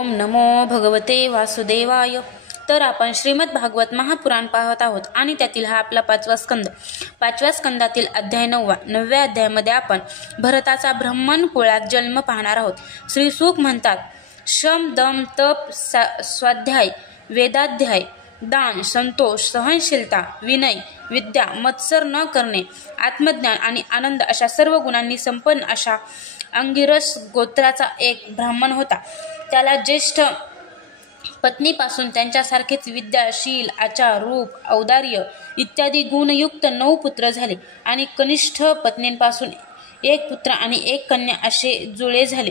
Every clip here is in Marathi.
ओम नमो भगवते वासुदेवाय. तर आपण श्रीमद भागवत महापुराण पाहत आहोत आणि त्यातील हा आपला 5वा स्कंद. 5व्या स्कंदातील अध्याय 9. 9व्या अध्यायामध्ये आपण भरताचा ब्राह्मण कुळात जन्म पाहणार आहोत. श्री सुख म्हणतात, श्रम, दम, तप, स्वाध्याय, वेदाध्याय, दान, संतोष, सहनशीलता, विनय, विद्या, मत्सर न करणे, आत्मज्ञान आणि आनंद अशा सर्व गुणांनी संपन्न अशा अंगिरस गोत्राचा एक ब्राह्मण होता. त्याला ज्येष्ठ पत्नीपासून त्यांच्यासारखेच विद्या, शील, आचार, रूप, औदार्य इत्यादी गुणयुक्त 9 पुत्र झाले आणि कनिष्ठ पत्नींपासून 1 पुत्र आणि 1 कन्या असे जुळे झाले.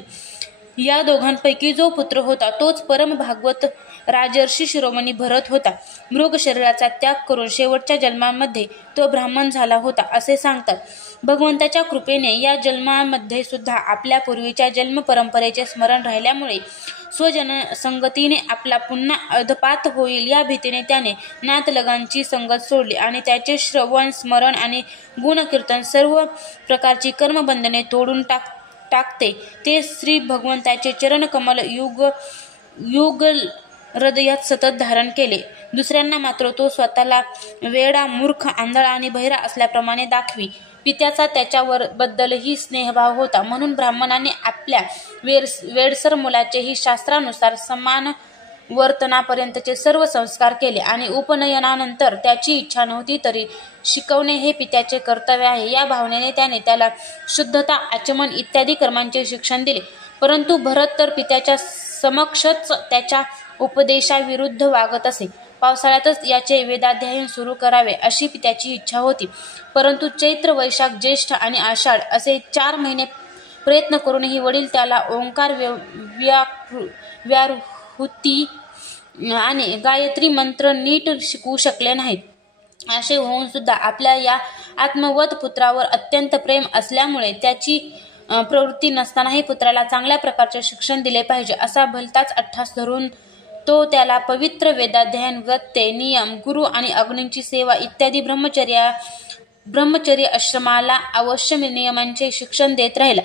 या दोघांपैकी जो पुत्र होता तोच परम भागवत राजर्षी शिरोमणी भरत होता. मृग शरीराचा त्याग करून शेवटच्या जन्मामध्ये तो ब्राह्मण झाला होता असे सांगतात. भगवंताच्या कृपेने या जन्मामध्ये सुद्धा आपल्या पूर्वीच्या जन्म परंपरेचे स्मरण राहिल्यामुळे स्वजनसंगतीने आपला पुन्हा अधपात होईल या भीतीने त्याने नातलगांची संगत सोडली आणि त्याचे श्रवण, स्मरण आणि गुणकीर्तन सर्व प्रकारची कर्मबंधने तोडून टाकते ते श्री भगवंताचे चरणकमल युगल हृदयात सतत धारण केले. दुसऱ्यांना मात्र तो स्वतःला वेडा, मूर्ख, आंधळा आणि बहिरा असल्याप्रमाणे दाखवी. पित्याचा त्याच्यावर बद्दलही स्नेहभाव होता, म्हणून ब्राह्मणाने आपल्या वेडसर मुलाचेही शास्त्रानुसार समान वर्तनापर्यंतचे सर्व संस्कार केले आणि उपनयनानंतर त्याची इच्छा नव्हती तरी शिकवणे हे पित्याचे कर्तव्य आहे या भावनेने त्याने त्याला शुद्धता, आचमन इत्यादी कर्मांचे शिक्षण दिले. परंतु भरत तर पित्याच्या समक्षच त्याच्या उपदेशाविरुद्ध वागत असे. पावसाळ्यातच याचे वेदाध्ययन सुरू करावे अशी पित्याची इच्छा होती, परंतु चैत्र, वैशाख, ज्येष्ठ आणि आषाढ असे 4 महिने प्रयत्न करूनही वडील त्याला ओंकार, व्याहृती आणि गायत्री मंत्र नीट शिकवू शकले नाहीत. असे होऊन सुद्धा आपल्या या आत्मवत पुत्रावर अत्यंत प्रेम असल्यामुळे त्याची प्रवृत्ती नसतानाही पुत्राला चांगल्या प्रकारचे शिक्षण दिले पाहिजे असा भलताच अट्टास धरून तो त्याला पवित्र वेदाध्ययन, व्रते, नियम, गुरु आणि अग्नींची सेवा इत्यादी ब्रह्मचर्य आश्रमाला अवश्य नियमांचे शिक्षण देत राहिला.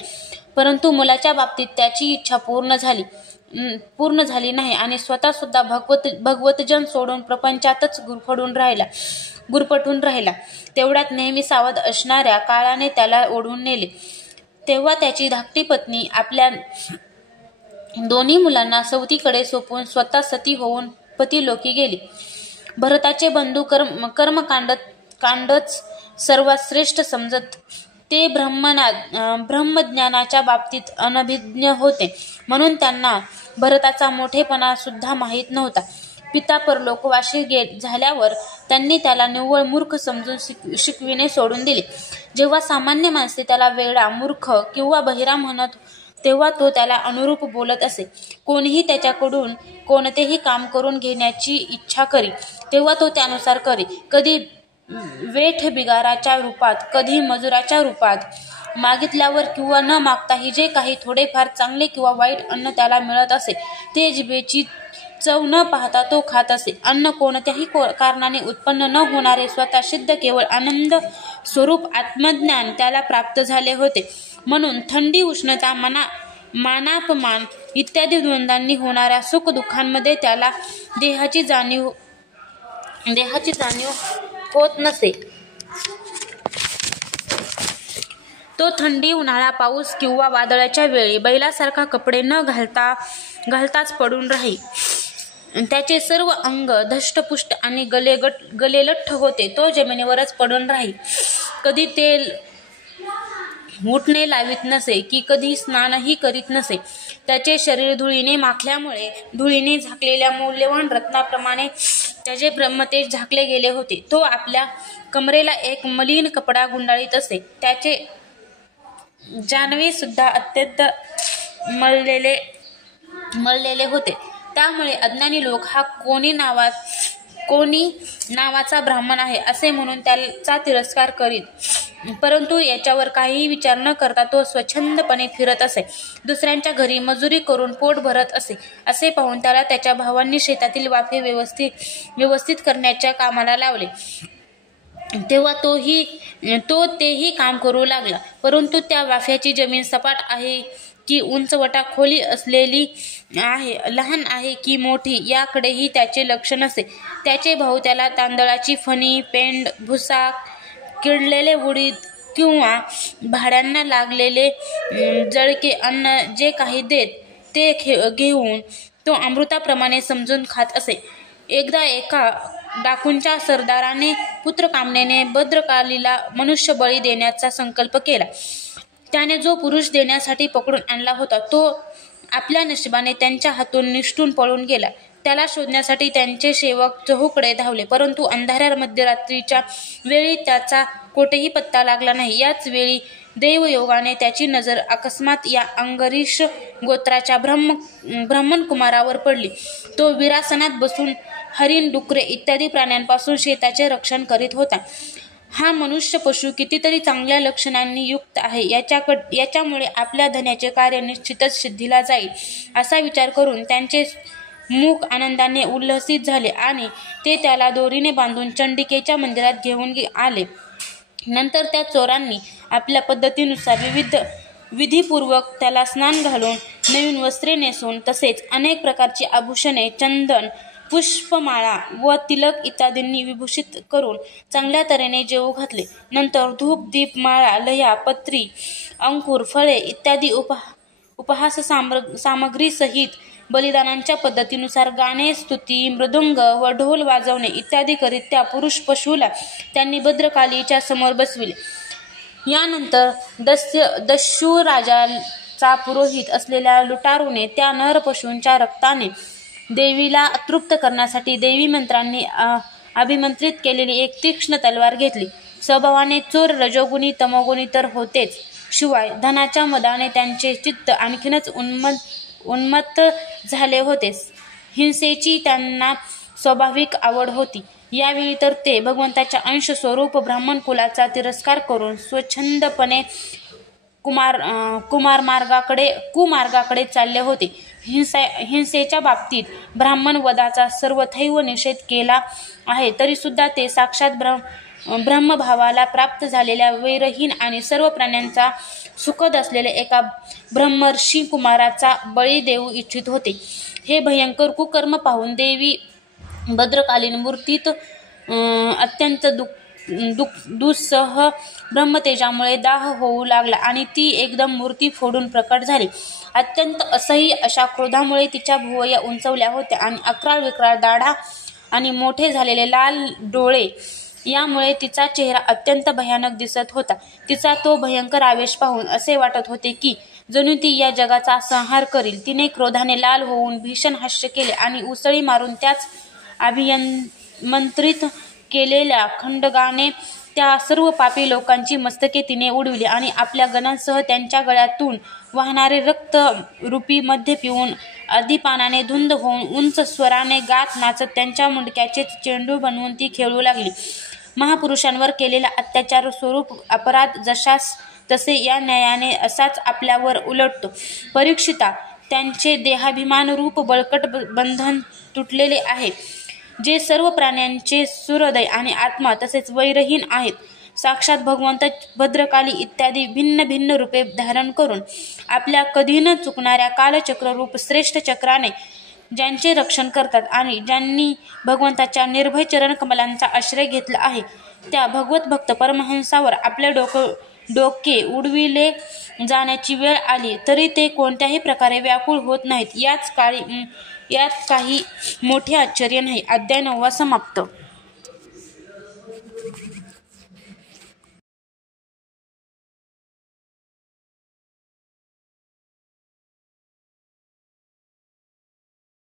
परंतु मुलाच्या बाबतीत त्याची इच्छा पूर्ण झाली नाही आणि स्वतः सुद्धा भगवतजन सोडून प्रपंचातच गुरफटून राहिला. तेवढ्यात नेहमी सावध असणाऱ्या काळाने त्याला ओढून नेले. तेव्हा त्याची धाकटी पत्नी आपल्या 2 मुलांना सवतीकडे सोपवून स्वतः सती होऊन पतिलोकी गेली. भरताचे बंधू कर्मकांडच सर्वात श्रेष्ठ समजत ते ब्रह्मज्ञानाच्या बाबतीत अनभिज्ञ होते, म्हणून त्यांना भरताचा मोठेपणा सुद्धा माहीत नव्हता. पिता परलोकवासी झाल्यावर त्यांनी त्याला निव्वळ मूर्ख समजून शिकविणे सोडून दिले. जेव्हा सामान्य माणसे त्याला वेडा, मूर्ख किंवा बहिरा म्हणत तेव्हा तो त्याला अनुरूप बोलत असे. कोणीही त्याच्याकडून कोणतेही काम करून घेण्याची इच्छा करी तेव्हा तो त्यानुसार करी. कधी वेठ बिगाराच्या रूपात, कधी मजुराच्या रूपात. मागितल्यावर किंवा न मागताही जे काही थोडेफार चांगले किंवा वाईट अन्न त्याला मिळत असे ते जिभेची चव न पाहता तो खात असे. अन्न कोणत्याही कारणाने उत्पन्न न होणारे स्वतः सिद्ध केवळ आनंद स्वरूप आत्मज्ञान त्याला प्राप्त झाले होते, म्हणून थंडी, उष्णता, मानापमान इत्यादी द्वंद्वांनी होणाऱ्या सुख दुःखांमध्ये त्याला देहाची जाणीव होत नसे. तो थंडी, उन्हाळा, पाऊस किंवा वादळाच्या वेळी बैलासारखा कपडे न घालताच पडून राही. त्याचे सर्व अंग धष्टपुष्ट आणि गलेलठ्ठ होते. तो जमिनीवरच पडून राही. कधी तेल उठणे लावित नसे की कधी स्नानही करीत नसे. त्याचे शरीर धुळीने माखल्यामुळे धुळीने झाकलेल्या मौल्यवान रत्नाप्रमाणे त्याचे ब्रह्मतेज झाकले गेले होते. तो आपल्या कमरेला एक मलिन कपडा गुंडाळीत असे. त्याचे जानवे सुद्धा अत्यंत मळलेले होते. त्यामुळे अज्ञानी लोक हा कोणी नावाचा ब्राह्मण आहे असे म्हणून त्याचा तिरस्कार करीत, परंतु याच्यावर काहीही विचार न करता तो स्वच्छंदपणे फिरत असे. दुसऱ्यांच्या घरी मजुरी करून पोट भरत असे. असे पाहून त्याला त्याच्या भावांनी शेतातील वाफे व्यवस्थित करण्याच्या कामाला लावले. तेव्हा तो तेही काम करू लागला, परंतु त्या वाफ्याची जमीन सपाट आहे की उंचवटा खोली असलेली आहे, लहान आहे की मोठी याकडेही त्याचे लक्ष नसे. त्याचे भाऊ त्याला तांदळाची फणी, पेंड, भुसा, किडलेले उडीद किंवा भाड्यांना लागलेले जळके अन्न जे काही देत ते घेऊन तो अमृताप्रमाणे समजून खात असे. एकदा एका डाकूंच्या सरदाराने पुत्रकामनेने भद्रकालीला मनुष्य बळी देण्याचा संकल्प केला. त्याने जो पुरुष देण्यासाठी पकडून आणला होता तो आपल्या नशिबाने त्यांच्या हातून निसटून पळून गेला. त्याला शोधण्यासाठी त्यांचे सेवक चहूकडे धावले, परंतु अंधाऱ्या मध्यरात्रीच्या वेळी त्याचा कोठेही पत्ता लागला नाही. याच वेळी दैवयोगाने त्याची नजर अकस्मात या अंगरीष गोत्राच्या ब्राह्मण कुमारावर पडली. तो विरासनात बसून हरिण, डुकरे इत्यादी प्राण्यांपासून शेताचे रक्षण करीत होता. हा मनुष्य पशु कितीतरी चांगल्या लक्षणांनी युक्त आहे, याच्यामुळे आपल्या धन्याचे कार्य निश्चितच सिद्धीला जाईल असा विचार करून त्यांचे मुख आनंदाने उल्हसित झाले आणि ते त्याला दोरीने बांधून चंडिकेच्या मंदिरात घेऊन आले. नंतर त्या चोरांनी आपल्या पद्धतीनुसार विधीपूर्वक त्याला स्नान घालून, नवीन वस्त्रे नेसून, तसेच अनेक प्रकारची आभूषणे, चंदन, पुष्पमाळा व तिलक इत्यादींनी विभूषित करून चांगल्या तऱ्हेने जेवू घातले. नंतर धूप, दीप, माळा, लह्या, पत्री, अंकुर, फळे इत्यादी उपहास सामग्रीसहित बलिदानांच्या पद्धतीनुसार गाणे, स्तुती, मृदुंग व ढोल वाजवणे इत्यादी करीत त्या पुरुष पशुला त्यांनी भद्रकालीच्या समोर बसविले. यानंतर दस्यू राजाचा पुरोहित असलेल्या लुटारूने त्या नर पशूंच्या रक्ताने देवीला तृप्त करण्यासाठी देवी मंत्रांनी अभिमंत्रित केलेली एक तीक्ष्ण तलवार घेतली. स्वभावाने चोर रजोगुणी तमोगुणी तर होतेच, शिवाय धनाच्या मदाने त्यांचे चित्त आणखीनच उन्मत्त झाले होते. हिंसेची त्यांना स्वाभाविक आवड होती. यावेळी तर ते भगवंताच्या अंश स्वरूप ब्राह्मण कुलाचा तिरस्कार करून स्वच्छंदपणे कुमार्गाकडे चालले होते. हिंसेच्या बाबतीत ब्राह्मण वधाचा सर्वथैव निषेध केला आहे, तरी सुद्धा ते साक्षात ब्रह्मभावाला प्राप्त झालेल्या वैरहीन आणि सर्व प्राण्यांचा सुखद असलेल्या एका ब्रह्मर्षी कुमाराचा बळी देऊ इच्छित होते. हे भयंकर कुकर्म पाहून देवी भद्रकालीन मूर्तीत अत्यंत दुस्सह ब्रह्मतेजामुळे दाह होऊ लागला आणि ती एकदम मूर्ती फोडून प्रकट झाली. अत्यंत असह्य अशा क्रोधामुळे तिच्या भुवया उंचवल्या होत्या आणि अक्राळ विक्राळ दाढा आणि मोठे झालेले लाल डोळे यामुळे तिचा चेहरा अत्यंत भयानक दिसत होता. तिचा तो भयंकर आवेश पाहून असे वाटत होते की जणू ती या जगाचा संहार करील. तिने क्रोधाने लाल होऊन भीषण हास्य केले आणि उसळी मारून त्याच अभिमंत्रित केलेल्या खंडगाने त्या सर्व पापी लोकांची मस्तके तिने उडविली आणि आपल्या गणांसह त्यांच्या गळ्यातून वाहणारे रक्त रूपी मध्य पिऊन अधिपानाने धुंद होऊन उंच स्वराने गात नाचत त्यांच्या मुंडक्याचे चेंडू बनवून ती खेळू लागली. महापुरुषांवर केलेला अत्याचार स्वरूप अपराध जशास तसे या न्यायाने असाच आपल्यावर उलटतो. परीक्षिता, त्यांचे देहाभिमान रूप बळकट बंधन तुटलेले आहे, जे सर्व प्राण्यांचे सुहृदय आणि आत्मा तसेच वैरहीन आहेत. साक्षात भगवंत भद्रकाली इत्यादी भिन्न भिन्न रूपे धारण करून आपल्या कधी न चुकणाऱ्या कालचक्र रूप श्रेष्ठ चक्राने ज्यांचे रक्षण करतात आणि ज्यांनी भगवंताच्या निर्भय चरण कमलांचा आश्रय घेतला आहे, त्या भगवत भक्त परमहंसावर आपले डोके उडविले जाण्याची वेळ आली तरी ते कोणत्याही प्रकारे व्याकुळ होत नाहीत. यात काही मोठे आश्चर्य नाही. अध्याय 9 समाप्त.